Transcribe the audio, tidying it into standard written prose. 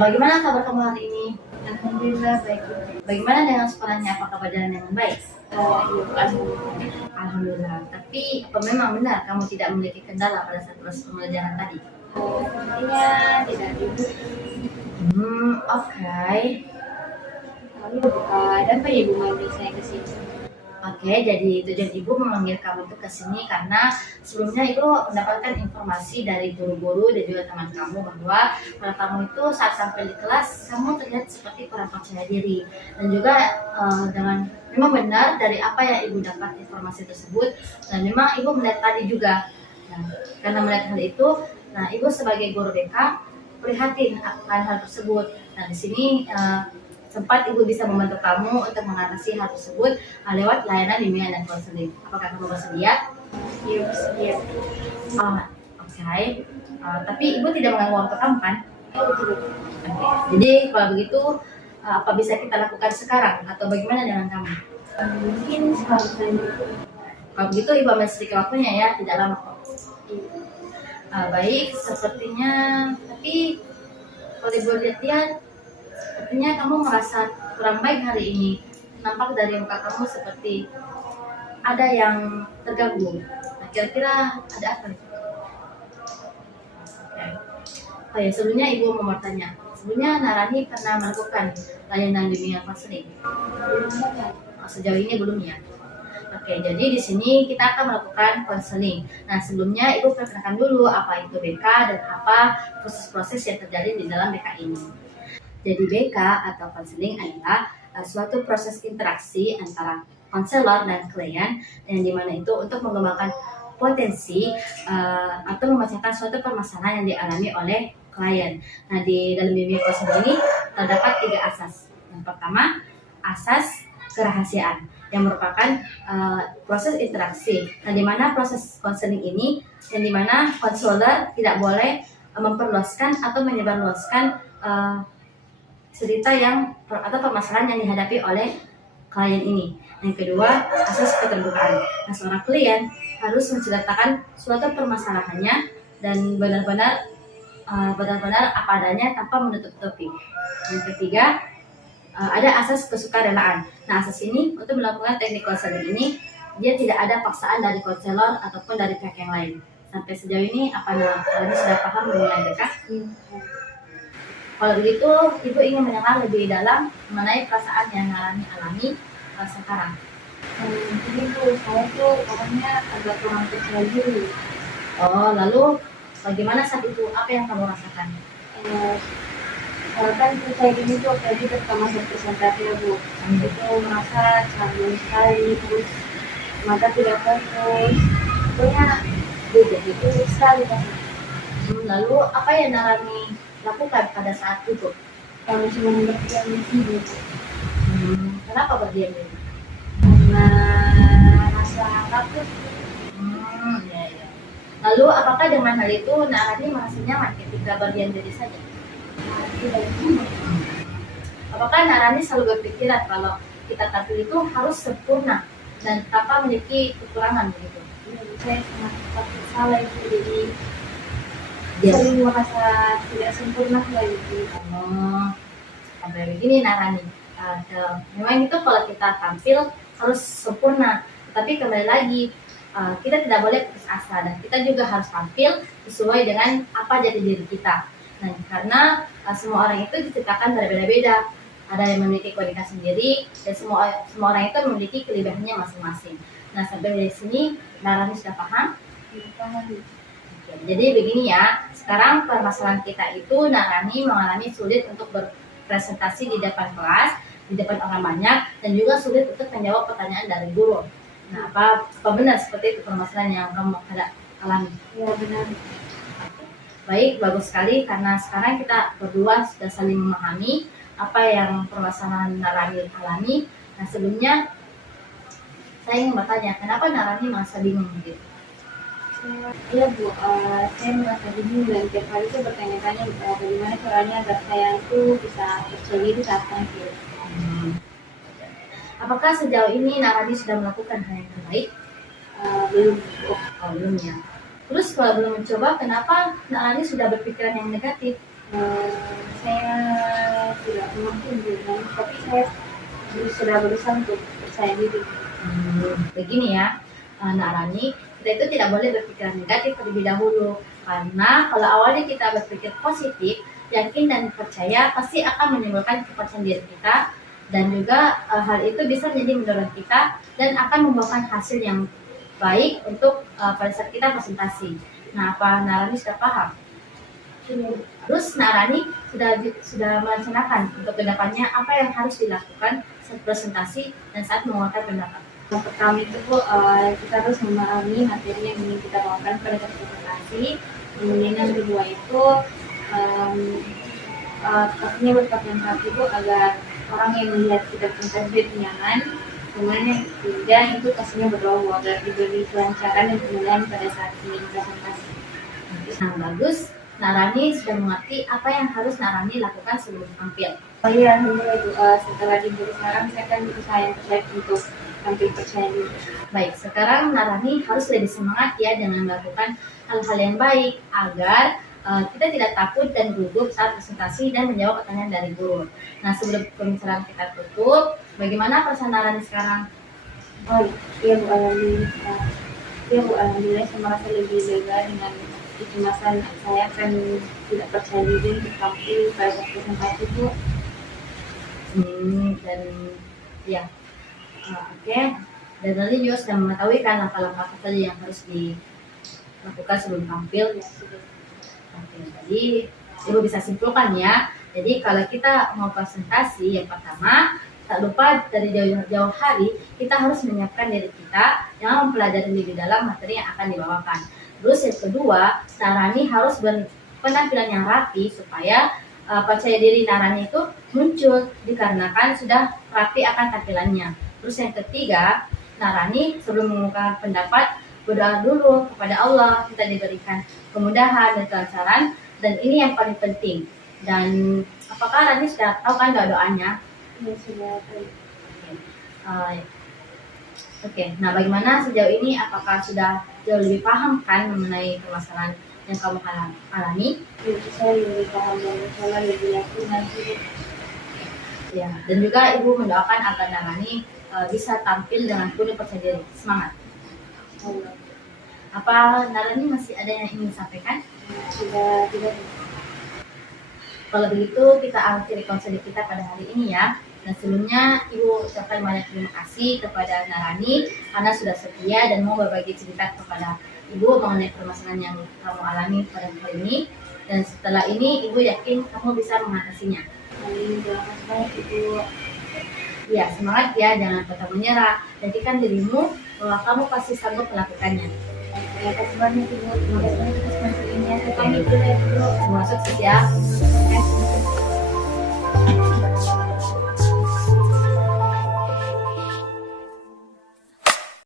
Bagaimana kabar kamu hari ini? Alhamdulillah baik. Bagaimana dengan sekolahnya? Apakah berjalan dengan baik? Iya, alhamdulillah. Alhamdulillah. Tapi apa memang benar kamu tidak memiliki kendala pada saat proses pembelajaran tadi? Sepertinya tidak ribut. Oke. Lalu ada apa ibu memanggil saya ke sini? Oke, jadi tujuan ibu memanggil kamu itu ke sini karena sebelumnya ibu mendapatkan informasi dari guru-guru dan juga teman kamu bahwa pada kamu itu saat sampai di kelas kamu terlihat seperti kurang percaya diri dan juga dengan memang benar dari apa yang ibu dapat informasi tersebut dan memang ibu melihat tadi juga. Nah, karena melihat hal itu, nah ibu sebagai guru BK prihatin akan hal tersebut. Nah di sini sempat ibu bisa membantu kamu untuk mengatasi hal tersebut lewat layanan bimbingan dan konseling. Apakah kamu bersedia? Iya, bersedia. Oke. Tapi ibu tidak mengganggu waktu kamu kan? Oh, tidak. Oke. Jadi kalau begitu apa bisa kita lakukan sekarang atau bagaimana dengan kamu? Mungkin seharusnya. Kalau begitu ibu ambil sedikit waktunya ya, tidak lama kok. Baik, sepertinya tapi kalau ibu lihat-lihat sepertinya kamu merasa kurang baik hari ini. Nampak dari muka kamu seperti ada yang terganggu. Nah, kira-kira ada apa? Oh ya, sebelumnya ibu mau bertanya. Sebelumnya Narani pernah melakukan layanan bimbingan konseling? Sejauh ini belum ya. Oke, jadi di sini kita akan melakukan konseling. Nah, sebelumnya ibu perkenalkan dulu apa itu BK dan apa proses-proses yang terjadi di dalam BK ini. Jadi BK atau konseling adalah suatu proses interaksi antara konselor dan klien yang dimana itu untuk mengembangkan potensi atau memecahkan suatu permasalahan yang dialami oleh klien. Nah di dalam bimbingan konseling ini terdapat 3 asas. Yang pertama asas kerahasiaan yang merupakan proses interaksi. Nah dimana proses konseling ini yang dimana konselor tidak boleh memperluaskan atau menyebarluaskan cerita yang atau permasalahan yang dihadapi oleh klien ini. Yang kedua, asas keterbukaan. Nah, seorang klien harus menceritakan suatu permasalahannya dan benar-benar apa adanya tanpa menutup-tutupi. Yang ketiga, ada asas kesukarelaan. Nah, asas ini untuk melakukan teknik konseling ini dia tidak ada paksaan dari konselor ataupun dari pihak yang lain. Sampai sejauh ini apa kalian sudah paham mengenai dekat? Kalau begitu, ibu ingin mendengar lebih dalam mengenai perasaan yang Narani alami sekarang. Jadi Bu, saya tuh orangnya agak kurang percaya diri. Oh, lalu bagaimana saat itu? Apa yang kamu rasakan? Kan saya gini tuh tadi pertama saya presentasi ya Bu. Itu merasa capek sekali, terus mata tidak fokus. Pokoknya gitu sekali kan. Lalu apa yang Narani lakukan pada saat itu? Kalau cuma berdiam di sini. Kenapa berdiam diri? Karena rasa takut. Ya. Lalu apakah dengan hal itu Narani merasa nyaman ketika berdiam diri saja? Tidak. Apakah Narani selalu berpikiran kalau kita tampil itu harus sempurna dan tanpa memiliki kekurangan begitu? Saya sangat takut salah itu, jadi sering merasa tidak sempurna lagi. Sampai begini Narani. Memang itu kalau kita tampil harus sempurna, tapi kembali lagi kita tidak boleh putus asa dan kita juga harus tampil sesuai dengan apa jati diri kita. Nah, karena semua orang itu diciptakan berbeda-beda. Ada yang memiliki kualitas sendiri dan semua orang itu memiliki kelebihannya masing-masing. Nah, sampai dari sini Narani sudah paham? Paham. Jadi begini ya, sekarang permasalahan kita itu Narani mengalami sulit untuk berpresentasi di depan kelas, di depan orang banyak, dan juga sulit untuk menjawab pertanyaan dari guru. Nah, apa benar seperti itu permasalahan yang kamu alami? Ya benar. Baik, bagus sekali karena sekarang kita berdua sudah saling memahami apa yang permasalahan Narani alami. Nah, sebelumnya saya ingin bertanya, kenapa Narani merasa bingung gitu? Iya Bu, saya merasa bingung dan tiap hari itu bertanya-tanya bagaimana caranya agar saya itu bisa percaya diri saat tampil. Apakah sejauh ini Narani sudah melakukan hal yang terbaik? Belum. Belum ya. Terus kalau belum mencoba, kenapa Narani sudah berpikiran yang negatif? Saya tidak mampu bilang, tapi saya sudah berusaha untuk percaya diri. Begini ya, Nak Rani, kita itu tidak boleh berpikiran negatif terlebih dahulu. Karena kalau awalnya kita berpikir positif, yakin dan percaya pasti akan menimbulkan kepercayaan diri kita, dan juga hal itu bisa menjadi mendorong kita dan akan membuahkan hasil yang baik untuk pada saat kita presentasi. Nah, apa Nak Rani sudah paham? Terus Nak Rani sudah merencanakan untuk kedepannya apa yang harus dilakukan saat presentasi dan saat mengeluarkan pendapat. Yang pertama itu Bu, kita harus memahami materi yang ingin kita bawakan pada saat presentasi. Kemudian yang kedua itu pastinya berkonsentrasi Bu, agar orang yang melihat kita presentasi nyaman. Kemudian yang ketiga itu pastinya berdoa agar diberi kelancaran dan kemudahan pada saat ingin presentasi. Nah, bagus. Nak Rani sudah mengerti apa yang harus Nak Rani lakukan sebelum tampil. Oh iya, alhamdulillah Bu. Setelah diberi saran, saya akan berusaha yang terbaik untuk tampil percaya diri. Baik, sekarang Nak Rani harus lebih semangat ya dengan melakukan hal-hal yang baik agar kita tidak takut dan gugup saat presentasi dan menjawab pertanyaan dari guru. Nah, sebelum pembicaraan kita tutup, bagaimana perasaan Nak Rani sekarang? Oh iya Bu, alhamdulillah. Iya Bu, alhamdulillah saya merasa lebih lega dengan kecemasan saya akan tidak percaya diri untuk tampil pada saat presentasi Bu. Dan ya, oke. Dan tadi juga sudah mengetahui kan langkah-langkah apa saja yang harus dilakukan sebelum tampil. Oke, jadi Ibu bisa simpulkan ya. Jadi kalau kita mau presentasi, yang pertama tak lupa dari jauh-jauh hari kita harus menyiapkan diri kita yang mempelajari lebih dalam materi yang akan dibawakan. Terus yang kedua, Nak Rani harus berpenampilan yang rapi supaya percaya diri Nak Rani itu muncul dikarenakan sudah rapi akan tampilannya. Terus yang ketiga, Nak Rani sebelum mengungkapkan pendapat berdoa dulu kepada Allah, kita diberikan kemudahan dan kelancaran, dan ini yang paling penting. Dan apakah Rani sudah tahu kan doanya? Ya sudah tahu. Oke, nah bagaimana sejauh ini? Apakah sudah jauh lebih paham kan mengenai permasalahan yang kamu alami? Ya, saya lebih paham dan saya lebih yakin nanti. Ya, dan juga Ibu mendoakan agar Nak Rani bisa tampil dengan penuh percaya diri. Semangat. Allah. Apa Nak Rani masih ada yang ingin disampaikan? Sudah tidak. Kalau begitu kita akhiri konser kita pada hari ini ya. Dan sebelumnya Ibu ucapkan banyak terima kasih kepada Nak Rani karena sudah setia dan mau berbagi cerita kepada Ibu mengenai permasalahan yang kamu alami pada hari ini. Dan setelah ini Ibu yakin kamu bisa mengatasinya. Amin. Terima kasih Ibu. Ya, semangat ya, jangan patah menyerah. Jadikan dirimu bahwa kamu pasti sanggup melakukannya. Terima kasih banyak Ibu. Terima kasih banyak atas konser ini. Saya pamit dulu ya Ibu. Semua sukses ya.